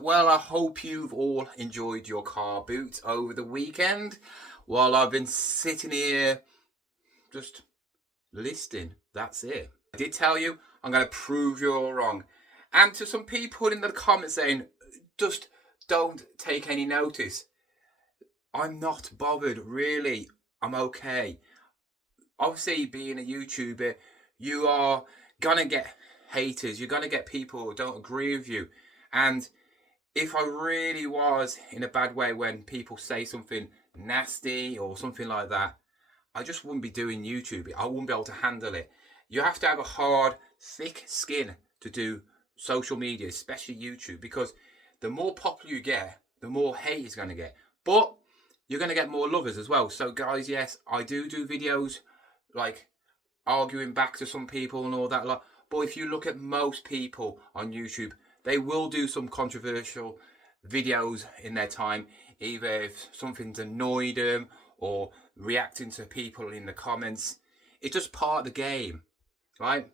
Well, I hope you've all enjoyed your car boot over the weekend while I've been sitting here just listing. That's it. I did tell you I'm going to prove you all wrong. And to some people in the comments saying, just don't take any notice. I'm not bothered, really. I'm okay. Obviously, being a YouTuber, you are going to get haters. You're going to get people who don't agree with you. And if I really was in a bad way when people say something nasty or something like that, I just wouldn't be doing YouTube. I wouldn't be able to handle it. You have to have a hard, thick skin to do social media, especially YouTube, because the more popular you get, the more hate it's going to get. But you're going to get more lovers as well. So guys, yes, I do videos like arguing back to some people and all that lot. But if you look at most people on YouTube, they will do some controversial videos in their time, either if something's annoyed them or reacting to people in the comments. It's just part of the game, right?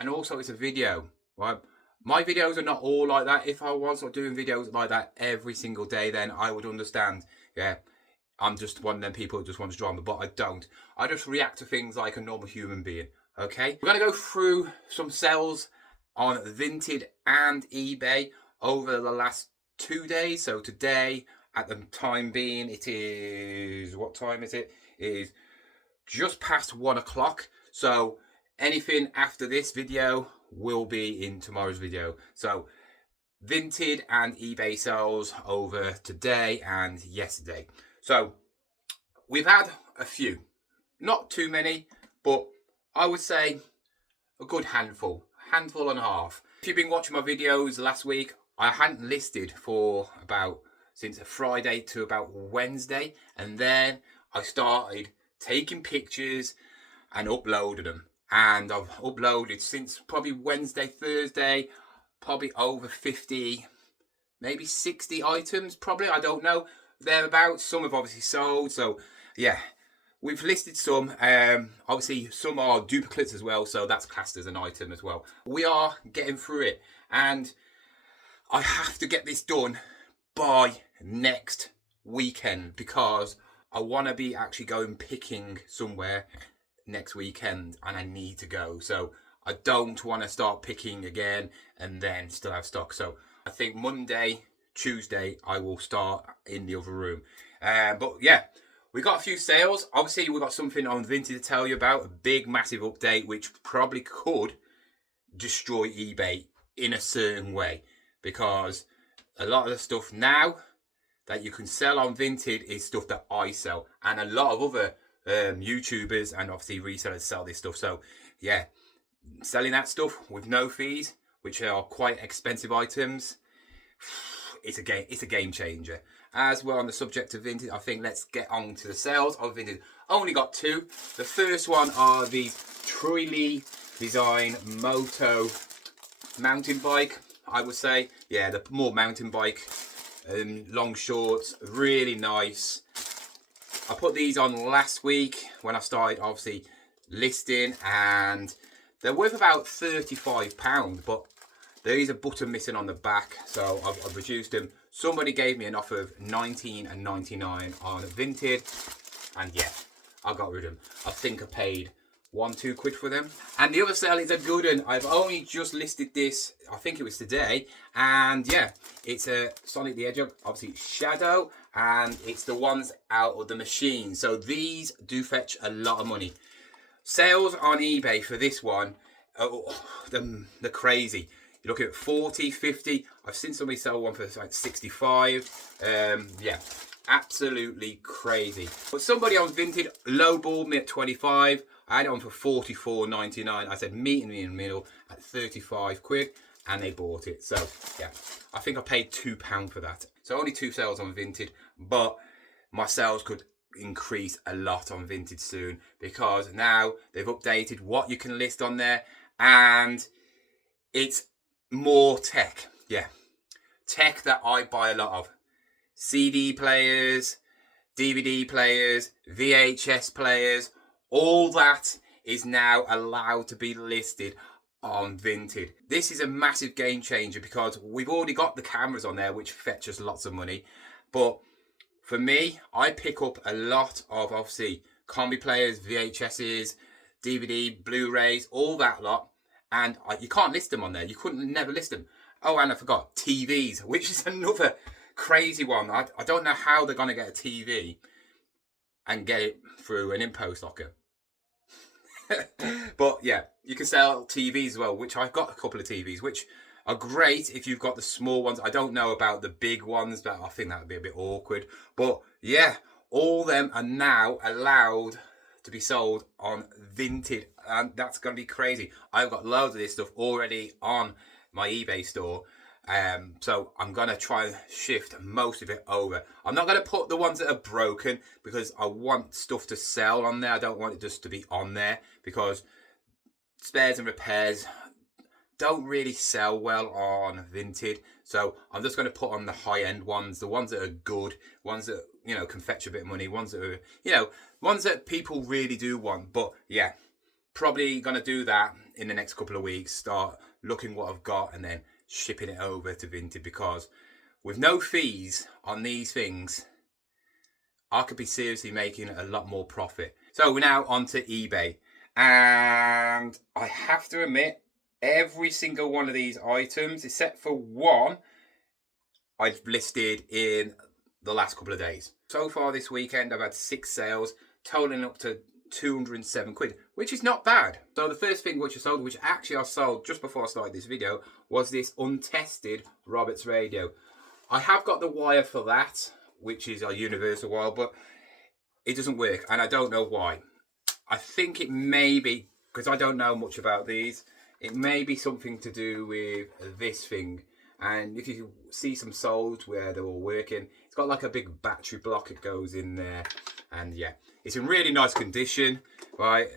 And also it's a video, right? My videos are not all like that. If I was doing videos like that every single day, then I would understand. Yeah, I'm just one of them people who just wants drama, but I don't. I just react to things like a normal human being, okay? We're going to go through some sales on Vinted and eBay over the last 2 days. So today, at the time being, it is, what time is it? It is just past 1 o'clock. So anything after this video will be in tomorrow's video. So Vinted and eBay sales over today and yesterday. So we've had a few, not too many, but I would say a good handful and a half. If you've been watching my videos last week, I hadn't listed for since Friday to about Wednesday, and then I started taking pictures and uploading them. And I've uploaded since probably Wednesday, Thursday, probably over 50, maybe 60 items, probably, I don't know, thereabouts. Some have obviously sold, so yeah, we've listed some. Obviously some are duplicates as well, so that's classed as an item as well. We are getting through it, and I have to get this done by next weekend because I want to be actually going picking somewhere next weekend, and I need to go. So I don't want to start picking again and then still have stock. So I think Monday, Tuesday, I will start in the other room. But yeah, we got a few sales. Obviously, we got something on Vinted to tell you about, a big, massive update, which probably could destroy eBay in a certain way, because a lot of the stuff now that you can sell on Vinted is stuff that I sell, and a lot of other YouTubers and obviously resellers sell this stuff. So yeah, selling that stuff with no fees, which are quite expensive items, it's a game changer. As we're on the subject of Vinted, I think let's get on to the sales of Vinted. Only got two. The first one are these Troy Lee design moto mountain bike, I would say. Yeah, the more mountain bike, long shorts, really nice. I put these on last week when I started obviously listing, and they're worth about £35, but there is a button missing on the back, so I've reduced them. Somebody gave me an offer of £19.99 on Vinted, and yeah, I got rid of them. I think I paid £2 for them. And the other sale is a good one. I've only just listed this, I think it was today, and yeah, it's a Sonic the Hedgehog, obviously Shadow, and it's the ones out of the machine. So these do fetch a lot of money. Sales on eBay for this one, they're crazy. You're looking at 40, 50. I've seen somebody sell one for like 65. Yeah, absolutely crazy. But somebody on Vinted lowballed me at 25. I had it on for £44.99. I said meet me in the middle at 35 quid, and they bought it. So yeah, I think I paid £2 for that. So only 2 sales on Vinted, but my sales could increase a lot on Vinted soon, because now they've updated what you can list on there, and it's more tech. Yeah, tech that I buy a lot of. CD players, DVD players, VHS players, all that is now allowed to be listed on Vinted. This is a massive game changer because we've already got the cameras on there, which fetch us lots of money. But for me, I pick up a lot of, obviously, combi players, VHSs, DVD, Blu-rays, all that lot. And you can't list them on there. You couldn't never list them. Oh, and I forgot, TVs, which is another crazy one. I don't know how they're going to get a TV and get it through an InPost locker. But yeah, you can sell TVs as well, which I've got a couple of TVs, which are great if you've got the small ones. I don't know about the big ones, but I think that would be a bit awkward. But yeah, all them are now allowed to be sold on Vinted, and that's going to be crazy. I've got loads of this stuff already on my eBay store. So I'm going to try and shift most of it over. I'm not going to put the ones that are broken because I want stuff to sell on there. I don't want it just to be on there because spares and repairs don't really sell well on Vinted. So I'm just going to put on the high-end ones, the ones that are good, ones that, you know, can fetch a bit of money, ones that are, you know, ones that people really do want. But yeah, probably going to do that in the next couple of weeks, start looking what I've got and then shipping it over to Vinted, because with no fees on these things, I could be seriously making a lot more profit. So we're now onto eBay, and I have to admit, every single one of these items, except for one, I've listed in the last couple of days. So far this weekend, I've had 6 sales, totaling up to 207 quid, which is not bad. So the first thing which I sold, which actually I sold just before I started this video, was this untested Roberts radio. I have got the wire for that, which is a universal wire, but it doesn't work, and I don't know why. I think it may be, because I don't know much about these, it may be something to do with this thing. And if you see some sold where they're all working, it's got like a big battery block that goes in there. And yeah, it's in really nice condition, right?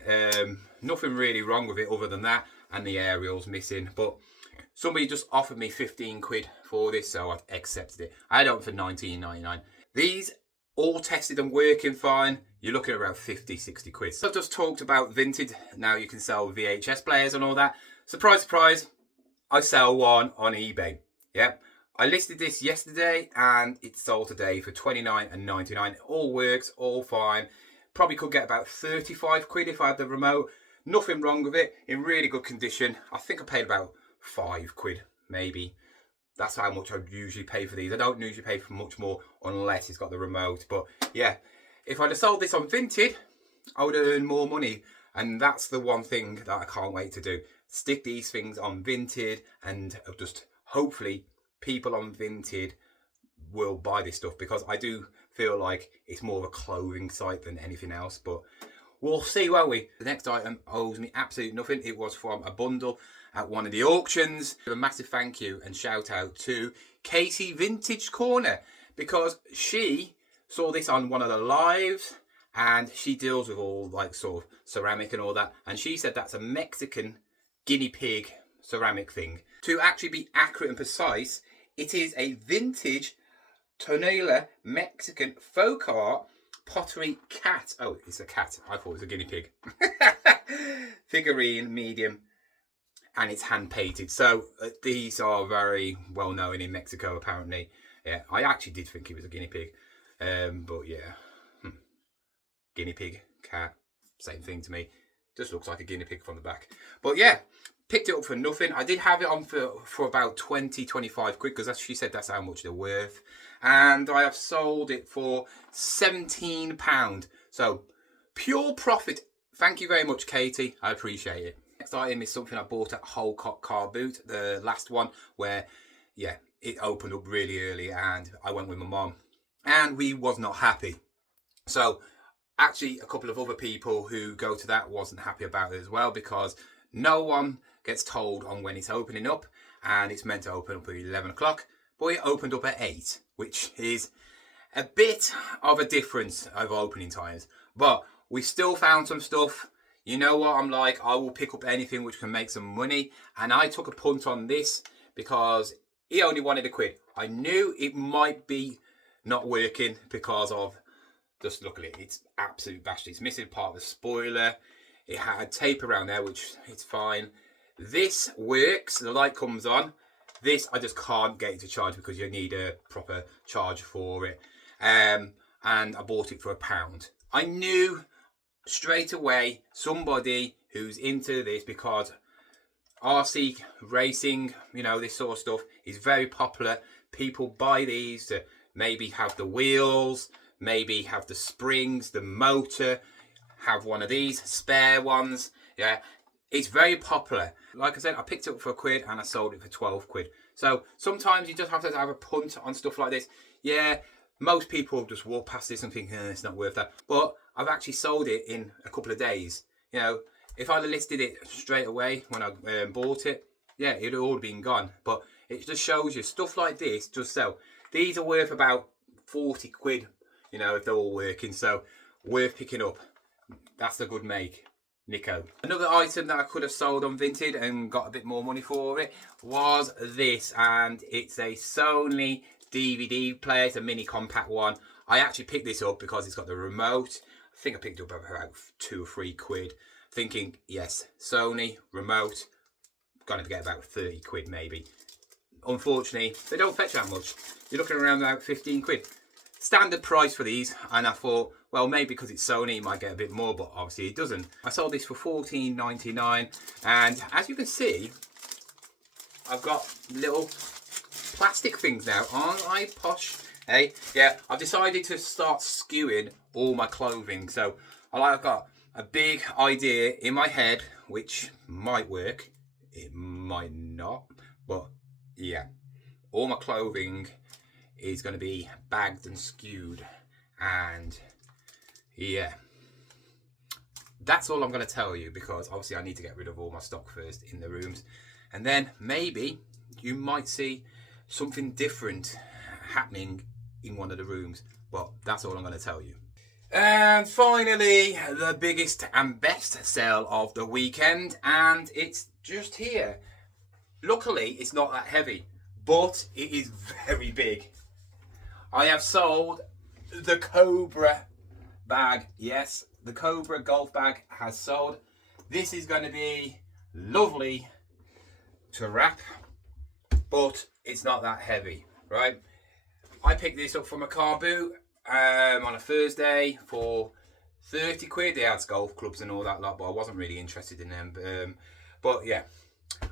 Nothing really wrong with it other than that, and the aerial's missing. But somebody just offered me 15 quid for this, so I've accepted it. I had it on for 19.99. These all tested and working fine. You're looking at around 50, 60 quid. So I've just talked about Vinted. Now you can sell VHS players and all that. Surprise, surprise, I sell one on eBay. Yep. I listed this yesterday and it sold today for 29.99. It all works, all fine. Probably could get about 35 quid if I had the remote. Nothing wrong with it. In really good condition. I think I paid about 5 quid, maybe. That's how much I usually pay for these. I don't usually pay for much more unless it's got the remote. But yeah, if I'd have sold this on Vinted, I would earn more money. And that's the one thing that I can't wait to do. Stick these things on Vinted, and just hopefully people on Vinted will buy this stuff, because I do feel like it's more of a clothing site than anything else. But we'll see, won't we? The next item owes me absolutely nothing. It was from a bundle at one of the auctions. A massive thank you and shout out to Casey Vintage Corner, because she saw this on one of the lives and she deals with all like sort of ceramic and all that, and she said that's a Mexican guinea pig ceramic thing. To actually be accurate and precise, it is a vintage Tonela Mexican folk art pottery cat. Oh, it's a cat. I thought it was a guinea pig. Figurine, medium, and it's hand painted. So these are very well known in Mexico, apparently. Yeah, I actually did think it was a guinea pig, but yeah, guinea pig, cat, same thing to me. Just looks like a guinea pig from the back. But yeah, picked it up for nothing. I did have it on for about 20, 25 quid, because she said that's how much they're worth. And I have sold it for £17. So pure profit. Thank you very much, Katie. I appreciate it. Next item is something I bought at Holcock Car Boot, the last one, where, yeah, it opened up really early and I went with my mum and we was not happy. So actually a couple of other people who go to that wasn't happy about it as well, because no one gets told on when it's opening up, and it's meant to open up at 11 o'clock, but it opened up at 8, which is a bit of a difference of opening times. But we still found some stuff. You know what I'm like, I will pick up anything which can make some money, and I took a punt on this because he only wanted a quid. I knew it might be not working because of, just look at it, it's absolute bashed. It's missing part of the spoiler. It had tape around there, which it's fine. This works, the light comes on. This, I just can't get it to charge because you need a proper charge for it. And I bought it for £1. I knew straight away somebody who's into this because RC racing, you know, this sort of stuff is very popular. People buy these to maybe have the wheels, maybe have the springs, the motor, have one of these spare ones. Yeah, it's very popular. Like I said, I picked it up for £1 and I sold it for 12 quid. So sometimes you just have to have a punt on stuff like this. Yeah, most people just walk past this and think, it's not worth that. But I've actually sold it in a couple of days. You know, if I'd have listed it straight away when I bought it, yeah, it'd all been gone. But it just shows you stuff like this just sell. These are worth about 40 quid, you know, if they're all working. So worth picking up. That's a good make. Nico. Another item that I could have sold on Vinted and got a bit more money for it was this, and it's a Sony DVD player. It's a mini compact one. I actually picked this up because it's got the remote. I think I picked it up about 2 or 3 quid. Thinking, yes, Sony remote, gonna get about 30 quid maybe. Unfortunately, they don't fetch that much. You're looking around about 15 quid. Standard price for these, and I thought, well, maybe because it's Sony, it might get a bit more, but obviously it doesn't. I sold this for $14.99, and as you can see, I've got little plastic things now. Aren't I posh? Hey, yeah, I've decided to start skewing all my clothing. So I've got a big idea in my head, which might work, it might not, but yeah, all my clothing is going to be bagged and skewed, and yeah, that's all I'm going to tell you, because obviously I need to get rid of all my stock first in the rooms, and then maybe you might see something different happening in one of the rooms, but that's all I'm going to tell you. And finally, the biggest and best sale of the weekend, and it's just here. Luckily, it's not that heavy, but it is very big. I have sold the Cobra bag. Yes, the Cobra golf bag has sold. This is going to be lovely to wrap, but it's not that heavy, right? I picked this up from a car boot on a Thursday for 30 quid. They had golf clubs and all that lot, but I wasn't really interested in them. But yeah,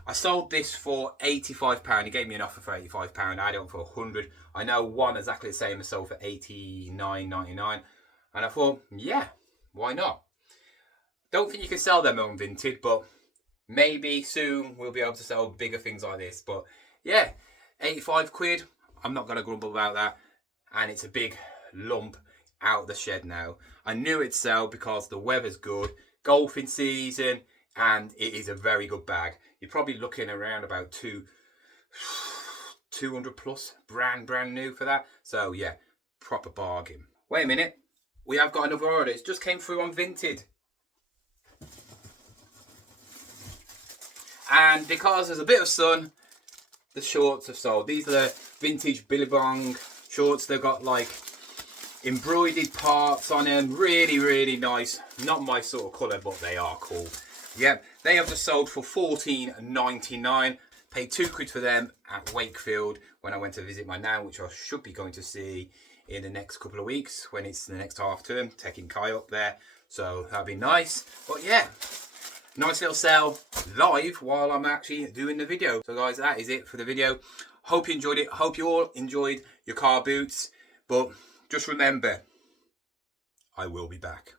I sold this for £85. He gave me an offer for £85. I had it for 100. I know one exactly the same as sold for £89.99, and I thought, yeah, why not? Don't think you can sell them on Vinted, but maybe soon we'll be able to sell bigger things like this. But yeah, 85 quid. I'm not going to grumble about that. And it's a big lump out of the shed now. I knew it'd sell because the weather's good, golfing season, and it is a very good bag. You're probably looking around about 200 plus, brand new for that. So yeah, proper bargain. Wait a minute, we have got another order. It just came through on Vinted. And because there's a bit of sun, the shorts have sold. These are the vintage Billabong shorts. They've got like embroidered parts on them. Really, really nice. Not my sort of colour, but they are cool. Yep, they have just sold for £14.99. Paid 2 quid for them at Wakefield when I went to visit my nan, which I should be going to see in the next couple of weeks when it's the next half term, taking Kai up there. So that'd be nice. But yeah, nice little sale live while I'm actually doing the video. So guys, that is it for the video. Hope you enjoyed it. Hope you all enjoyed your car boots. But just remember, I will be back.